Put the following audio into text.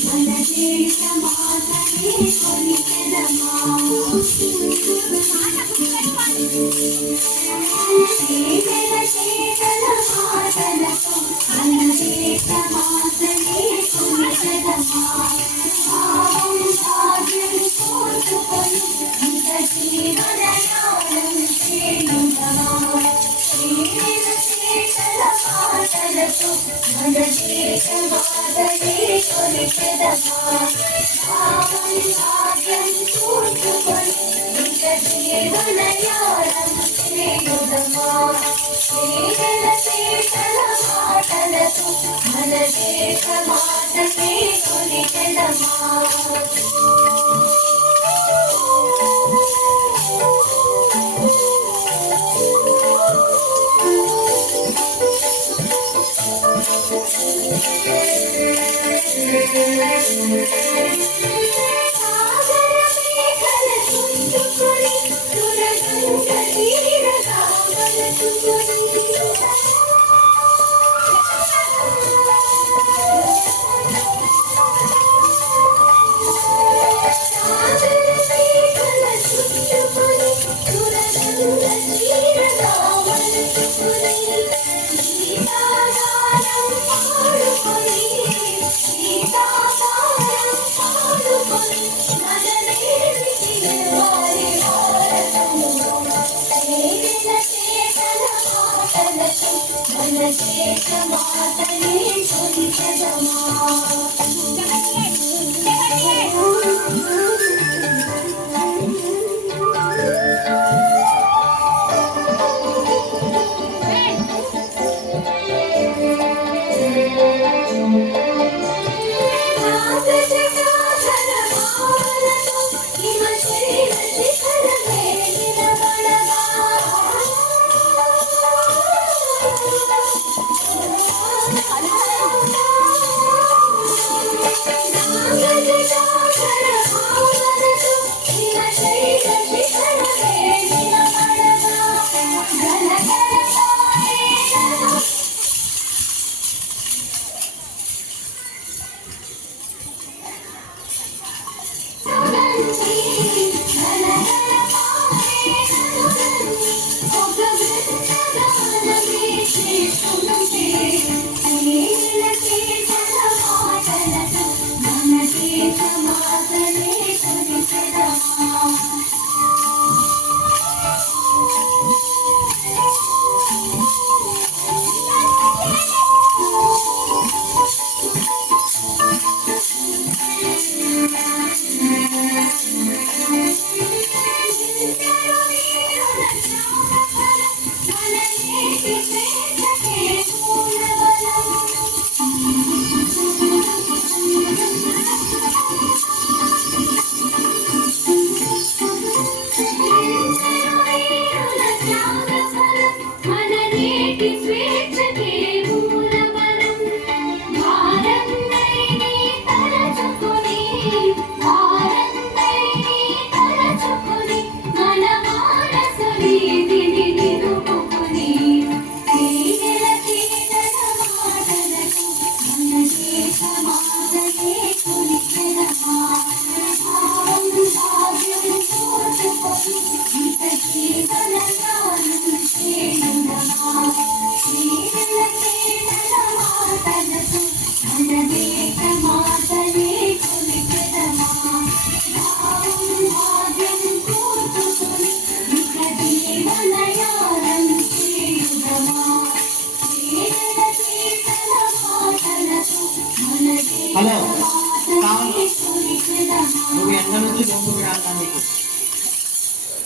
మన దేశ మాతనే కొనిచెదమా చేతల చేతల మాటలతో మన దేశ మాతనే కొనిచెదమా భావం భాగ్యం కోరుకొని ఇంత జీవనయానం చేయుదమా చేతల మాటలతో మన దేశ మాతనే కొనిచెదమా భావం భాగ్యం కోరుకొని ఇంత జీవనయానం చేయుదమా చేతల మాటలతో మన దేశ మాతనే కొనిచెదమా మన దేశ మాతనే కొనిచెదమా హలో కావాలి నువ్వు ఎండ నుంచి ముందుకు రావడానికి